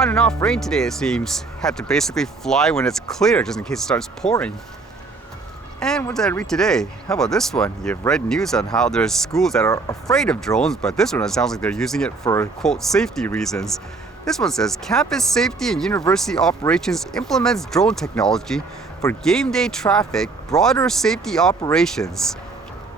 on and off rain today, it seems. Had to basically fly when it's clear just in case it starts pouring. And what did I read today? How about this one? You've read news on how there's schools that are afraid of drones, but this one, it sounds like they're using it for, quote, safety reasons. This one says, campus safety and university operations implements drone technology for game day traffic, broader safety operations.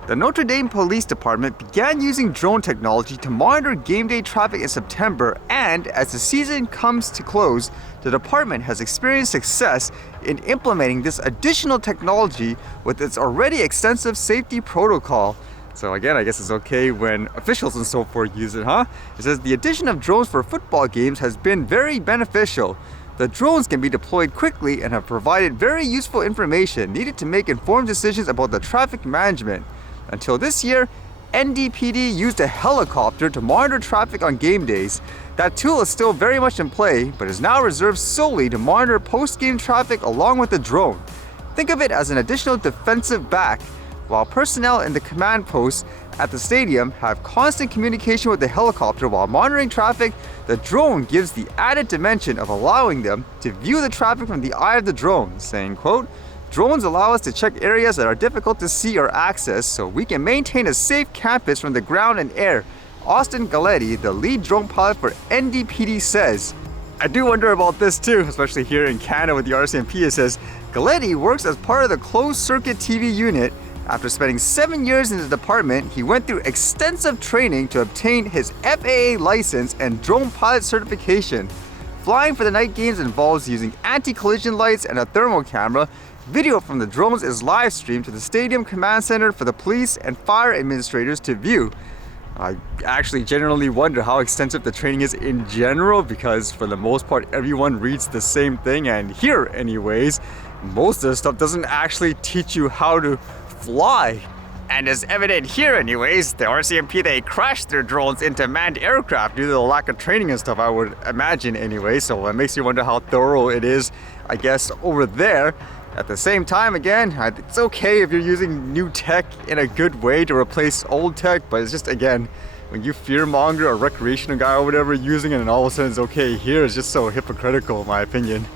The Notre Dame Police Department began using drone technology to monitor game day traffic in September, and as the season comes to close, the department has experienced success in implementing this additional technology with its already extensive safety protocol. So again, I guess it's okay when officials and so forth use it, huh? It says the addition of drones for football games has been very beneficial. The drones can be deployed quickly and have provided very useful information needed to make informed decisions about the traffic management. Until this year, NDPD used a helicopter to monitor traffic on game days. That tool is still very much in play, but is now reserved solely to monitor post-game traffic along with the drone. Think of it as an additional defensive back. While personnel in the command posts at the stadium have constant communication with the helicopter while monitoring traffic, the drone gives the added dimension of allowing them to view the traffic from the eye of the drone, saying, quote, drones allow us to check areas that are difficult to see or access so we can maintain a safe campus from the ground and air. Austin Galletti, the lead drone pilot for NDPD, says. I do wonder about this too, especially here in Canada with the RCMP. It says, Galletti works as part of the closed-circuit TV unit. After spending 7 years in the department, he went through extensive training to obtain his FAA license and drone pilot certification. Flying for the night games involves using anti-collision lights and a thermal camera. Video from the drones is live streamed to the stadium command center for the police and fire administrators to view. I actually generally wonder how extensive the training is in general, because for the most part everyone reads the same thing, and here anyways, most of the stuff doesn't actually teach you how to fly. And as evident here anyways, the RCMP, they crashed their drones into manned aircraft due to the lack of training and stuff, I would imagine anyway, so it makes you wonder how thorough it is, I guess, over there. At the same time, again, it's okay if you're using new tech in a good way to replace old tech, but it's just, again, when you fearmonger a recreational guy or whatever using it and all of a sudden it's okay here, it's just so hypocritical in my opinion.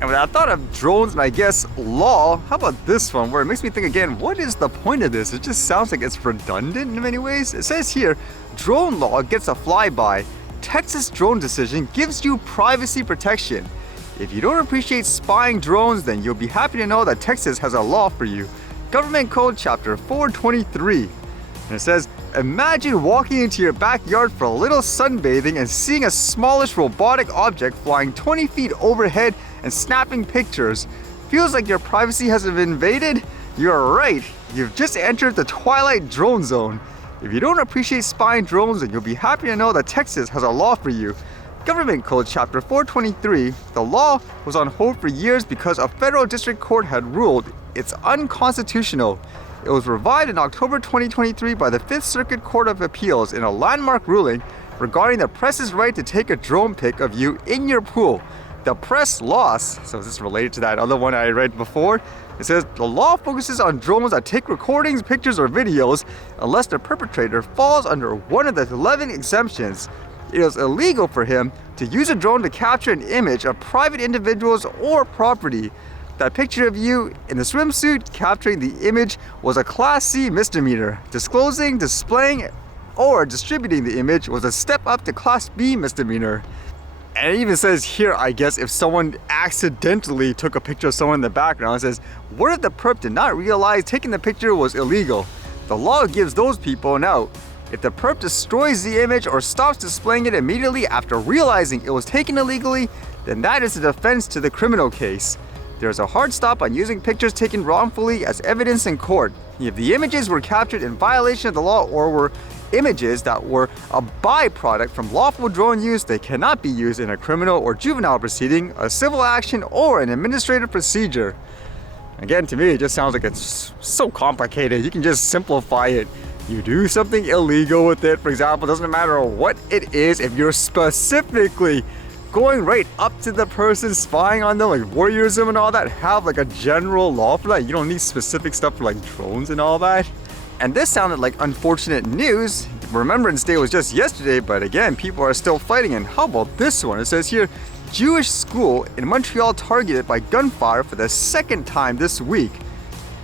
And when I thought of drones and I guess law, how about this one where it makes me think again, what is the point of this? It just sounds like it's redundant in many ways. It says here, drone law gets a flyby. Texas drone decision gives you privacy protection. If you don't appreciate spying drones, then you'll be happy to know that Texas has a law for you. Government Code Chapter 423. And it says, imagine walking into your backyard for a little sunbathing and seeing a smallish robotic object flying 20 feet overhead and snapping pictures. Feels like your privacy has been invaded? You're right, you've just entered the Twilight Drone Zone. If you don't appreciate spying drones, then you'll be happy to know that Texas has a law for you. Government Code Chapter 423, the law was on hold for years because a federal district court had ruled it's unconstitutional. It was revived in October 2023 by the 5th Circuit Court of Appeals in a landmark ruling regarding the press's right to take a drone pic of you in your pool. The press lost, so is this related to that other one I read before? It says, the law focuses on drones that take recordings, pictures, or videos unless the perpetrator falls under one of the 11 exemptions. It is illegal for him to use a drone to capture an image of private individuals or property. That picture of you in the swimsuit capturing the image was a Class C misdemeanor. Disclosing, displaying, or distributing the image was a step up to Class B misdemeanor. And it even says here, I guess, if someone accidentally took a picture of someone in the background, it says, what if the perp did not realize taking the picture was illegal? The law gives those people an out. If the perp destroys the image or stops displaying it immediately after realizing it was taken illegally, then that is a defense to the criminal case. There is a hard stop on using pictures taken wrongfully as evidence in court. If the images were captured in violation of the law or were images that were a byproduct from lawful drone use, they cannot be used in a criminal or juvenile proceeding, a civil action, or an administrative procedure. Again, to me, it just sounds like it's so complicated. You can just simplify it. You do something illegal with it, for example, doesn't matter what it is, if you're specifically going right up to the person, spying on them, like voyeurism and all that, have like a general law for that. You don't need specific stuff for like drones and all that. And this sounded like unfortunate news Remembrance Day was just yesterday, but again, people are still fighting. And how about this one? It says here, Jewish school in Montreal targeted by gunfire for the second time this week.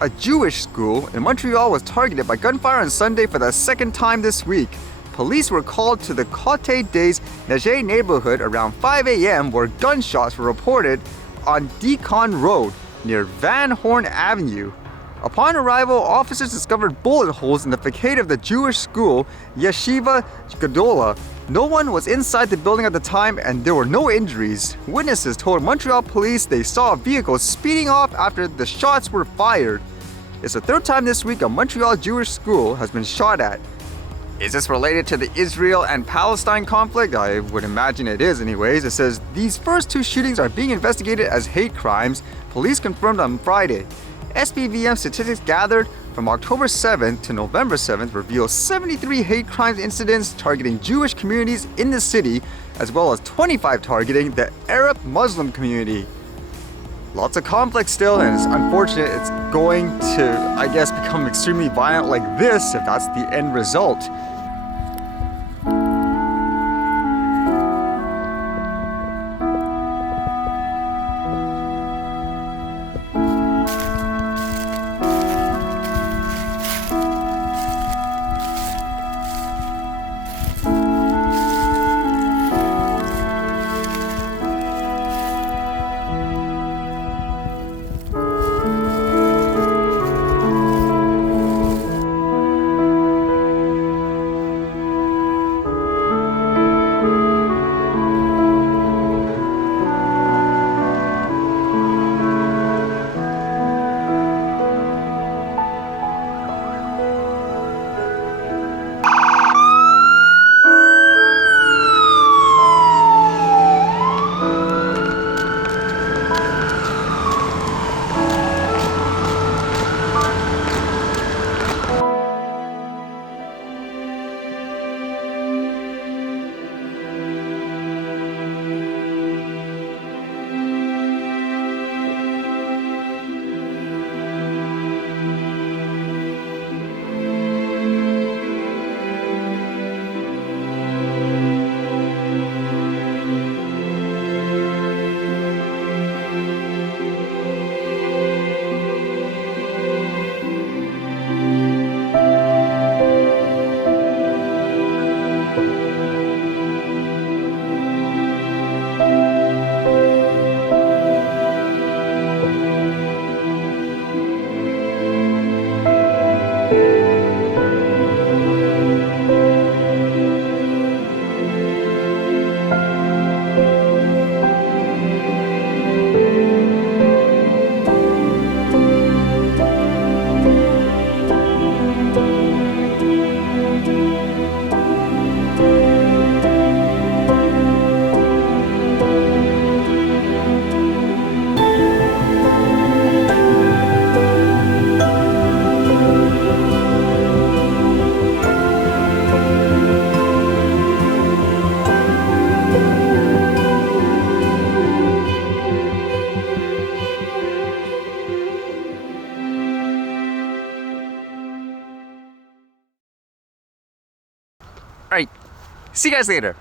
A Jewish school in Montreal was targeted by gunfire on Sunday for the second time this week. Police were called to the Côte des Neiges neighborhood around 5 a.m. where gunshots were reported on Decon Road near Van Horn Avenue. Upon arrival, officers discovered bullet holes in the facade of the Jewish school, Yeshiva Gedola. No one was inside the building at the time and there were no injuries. Witnesses told Montreal police they saw a vehicle speeding off after the shots were fired. It's the third time this week a Montreal Jewish school has been shot at. Is this related to the Israel and Palestine conflict? I would imagine it is anyways. It says these first two shootings are being investigated as hate crimes, police confirmed on Friday. SPVM statistics gathered from October 7th to November 7th reveal 73 hate crimes incidents targeting Jewish communities in the city, as well as 25 targeting the Arab Muslim community. Lots of conflict still, and it's unfortunate it's going to, I guess, become extremely violent like this if that's the end result. Alright, see you guys later.